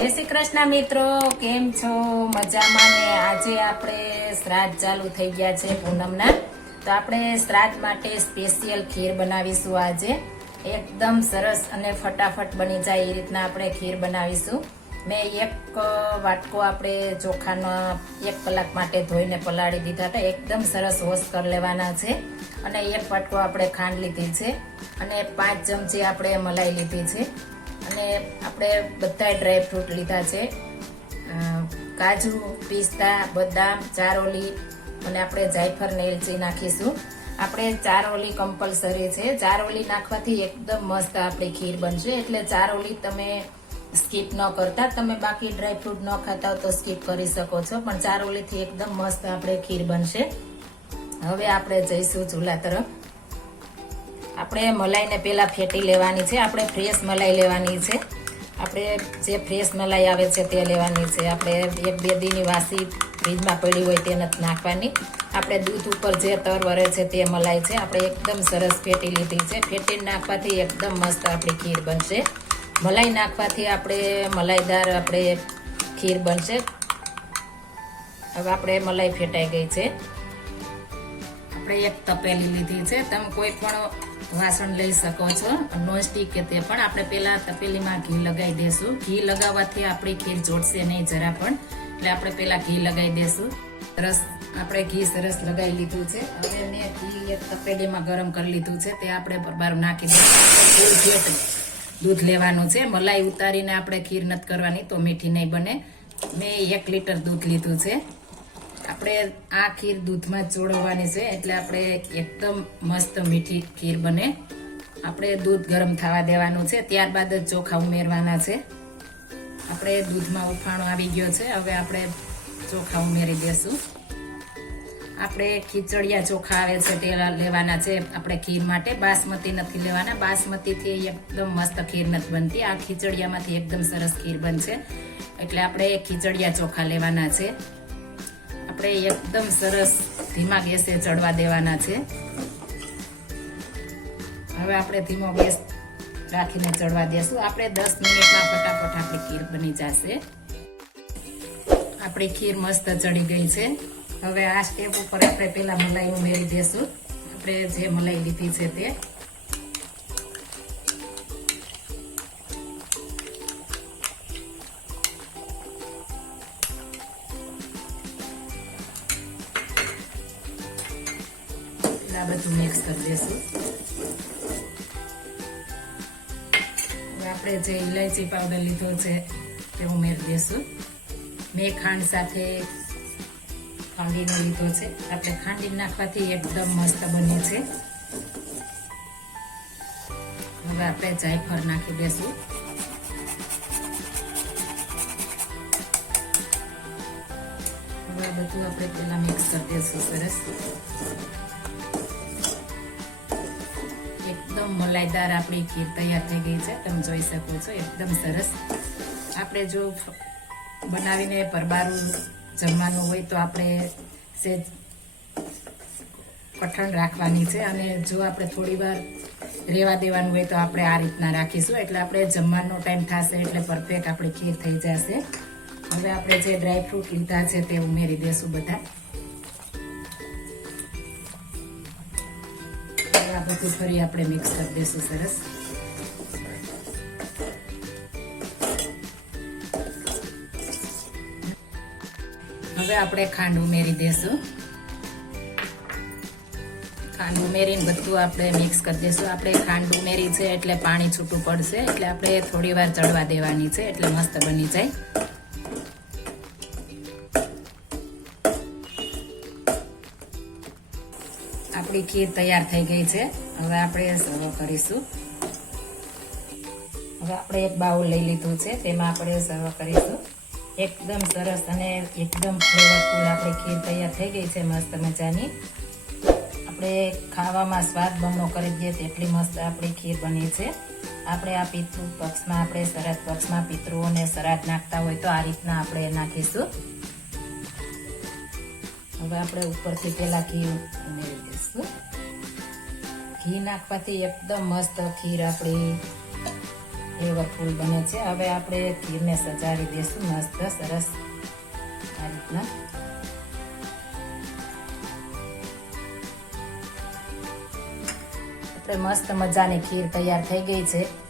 જય શ્રી કૃષ્ણ મિત્રો, કેમ છો? મજામાં ને? આજે આપણે શ્રાદ્ધ ચાલુ થઈ ગયા છે પૂનમના. તો આપણે શ્રાદ્ધ માટે સ્પેશિયલ ખીર બનાવીશું આજે. એકદમ સરસ અને ફટાફટ બની જાય એ રીતના આપણે ખીર બનાવીશું. મેં એક વાટકો આપણે ચોખાનો એક કલાક માટે ધોઈને પલાળી દીધા હતા. એકદમ સરસ વોશ કરી લેવાના છે. અને એક વાટકો આપણે ખાંડ લીધી છે. અને પાંચ ચમચી આપણે મલાઈ લીધી છે. અને આપણે બધા ડ્રાય ફ્રૂટ લીધા છે. કાજુ, પિસ્તા, બદામ, ચારોલી અને આપણે જાયફળ ને એલચી નાખીશું. આપણે ચારોલી કમ્પલસરી છે. ચારોલી નાખવાથી એકદમ મસ્ત આપણી ખીર બનશે. એટલે ચારોલી તમે સ્કીપ ન કરતા. તમે બાકી ડ્રાય ફ્રૂટ ન ખાતા તો સ્કીપ કરી શકો છો. પણ ચારોલીથી એકદમ મસ્ત આપણે ખીર બનશે. હવે આપણે જઈશું ચૂલા તરફ. આપણે મલાઈને પહેલાં ફેટી લેવાની છે. આપણે ફ્રેશ મલાઈ લેવાની છે. આપણે જે ફ્રેશ મલાઈ આવે છે તે લેવાની છે. આપણે એક બે દીની વાસી ફ્રીજમાં પડી હોય તે નથી નાખવાની. આપણે દૂધ ઉપર જે તર વરે છે તે મલાઈ છે. આપણે એકદમ સરસ ફેટી લીધી છે. ફેટી નાખવાથી એકદમ મસ્ત આપણી ખીર બનશે. મલાઈ નાખવાથી આપણે મલાઈદાર આપણે ખીર બનશે. હવે આપણે મલાઈ ફેટાઈ ગઈ છે. આપણે એક તપેલી લીધી છે. તમે કોઈ પણ વાસણ લઈ શકો છો. નોનસ્ટિક કે તે પણ આપણે પહેલાં તપેલીમાં ઘી લગાવી દેશું. ઘી લગાવવાથી આપણી ખીર જોડશે નહીં જરા પણ. એટલે આપણે પહેલાં ઘી લગાવી દેશું. સરસ, આપણે ઘી સરસ લગાવી લીધું છે. હવે મેં ઘી એક તપેલીમાં ગરમ કરી લીધું છે. તે આપણે બહાર નાખી દઈશું દૂધ લેવાનું છે. મલાઈ ઉતારીને આપણે ખીર નથી કરવાની, તો મીઠી નહીં બને. મેં એક લીટર દૂધ લીધું છે. આપણે આ ખીર દૂધમાં ચોળવવાની છે, એટલે આપણે એકદમ મસ્ત મીઠી ખીર બને. આપણે દૂધ ગરમ થવા દેવાનું છે, ત્યારબાદ જ ચોખા ઉમેરવાના છે. આપણે દૂધમાં ઉફાણો આવી ગયો છે, હવે આપણે ચોખા ઉમેરી દેશું. આપણે ખીચડિયા ચોખા આવે છે તે લેવાના છે આપણે ખીર માટે. બાસમતી નથી લેવાના, બાસમતીથી એકદમ મસ્ત ખીર નથી બનતી. આ ખીચડિયામાંથી એકદમ સરસ ખીર બનશે. એટલે આપણે ખીચડિયા ચોખા લેવાના છે. આપણે એકદમ સરસ ધીમા ગેસે ચડવા દેવાના છે. હવે આપણે ધીમો ગેસ રાખીને ચડવા દેશું. આપણે દસ મિનિટમાં ફટાફટ આપણી ખીર બની જશે. આપણી ખીર મસ્ત ચડી ગઈ છે. હવે આ સ્ટેપ ઉપર આપણે પેલા મલાઈ ઉમેરી દેશું. આપણે જે મલાઈ લીધી છે તે આ બધું મિક્સ કરી દેશું હવે આપણે જે ઇલાયચી પાવડર લીધો છે તે ઉમેરી દેશું મેં ખાંડ સાથે ખાંડીને લીધો છે આપણે ખાંડી નાખવાથી એકદમ મસ્ત બને છે હવે આપણે જાયફળ નાખી દેશું હવે બધું આપણે પેલા મિક્સ કરી દેશું સરસ મલાઈદાર આપણી ખીર તૈયાર થઈ ગઈ છે. તમે જોઈ શકો છો, એકદમ સરસ. આપણે જો બનાવીને પરબારું જમવાનું હોય તો આપણે સેજ કઠણ રાખવાની છે. અને જો આપણે થોડી વાર રેવા દેવાનું હોય તો આપણે આ રીતના રાખીશું. એટલે આપણે જમવાનો ટાઈમ થશે એટલે પરફેક્ટ આપણી ખીર થઈ જશે. હવે આપણે જે ડ્રાયફ્રૂટ લીધા છે તે ઉમેરી દેશું બધા. બધું ફરી આપણે મિક્સ કરી દઈશું સરસ. હવે આપણે ખાંડ ઉમેરી દેશું ખાંડ ઉમેરીને બધું આપણે મિક્સ કરી દઈશું. આપણે ખાંડ ઉમેરી છે એટલે પાણી છૂટું પડશે એટલે આપણે થોડી વાર ચડવા દેવાની છે એટલે મસ્ત બની જાય. આપણી ખીર તૈયાર થઈ ગઈ છે. હવે આપણે સર્વ કરીશું. હવે આપણે એક બાઉલ લઈ લીધું છે, તેમાં આપણે સર્વ કરીશું. એકદમ સરસ અને એકદમ ફ્લેવરફુલ આપણી ખીર તૈયાર થઈ ગઈ છે, મસ્ત મજાની. આપણે ખાવામાં સ્વાદ બમણો કરી દઈએ તેટલી મસ્ત આપણી ખીર બની છે. આપણે આ પિતૃ પક્ષમાં, આપણે શરદ પક્ષમાં પિતૃઓને શરાદ નાખતા હોય તો આ રીતના આપણે નાખીશું. હવે આપણે ઉપરથી પેલા ઘી ઉમેરી દઈશું. ઘી નાખવાથી એકદમ મસ્ત ખીર આપણી ફ્લેવરફુલ બને છે. હવે આપણે ખીરને સજાવી દઈશું મસ્ત સરસ આ રીતના. આપણે મસ્ત મજાની ખીર તૈયાર થઈ ગઈ છે.